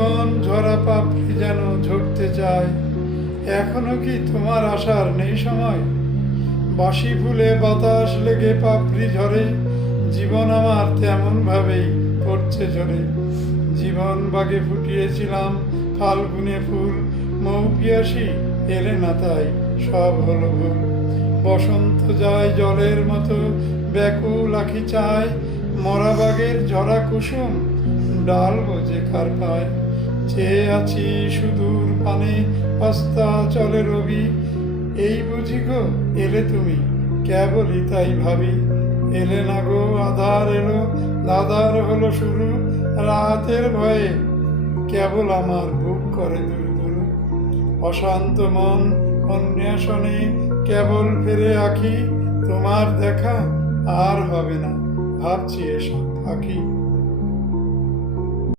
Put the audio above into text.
জীবন ঝরা পাপড়ি যেন ঝরতে চায়। এখনো কি তোমার আসার নেই সময়? বাসি ফুলে বাতাস লেগে পাপড়ি ঝরে, জীবন আমার তেমন ভাবেই পড়ছে ঝরে। জীবন বাগে ফুটিয়েছিলাম ফাল্গুনে ফুল, মৌ পিয়াসী এলে না তাই সব হলো ভুল। বসন্ত যায় জলের মতো ব্যাকুল আখি চায়, মরা বাগের ঝরা কুসুম ডাল বোঝে কার পায়। চেয়ে আছি সুদূর পানে হস্তা চলে রবি, এই বুঝি গো এলে তুমি, কেবলই তাই ভাবি। এলে না গো আধার এলো, দাদার হলো শুরু, রাতের ভয়ে কেবল আমার বুক করে দুরু দুরু। অশান্ত মন অন্বেষণে কেবল ফেরে আঁখি, তোমার দেখা আর হবে না ভাবছি এসব আঁখি।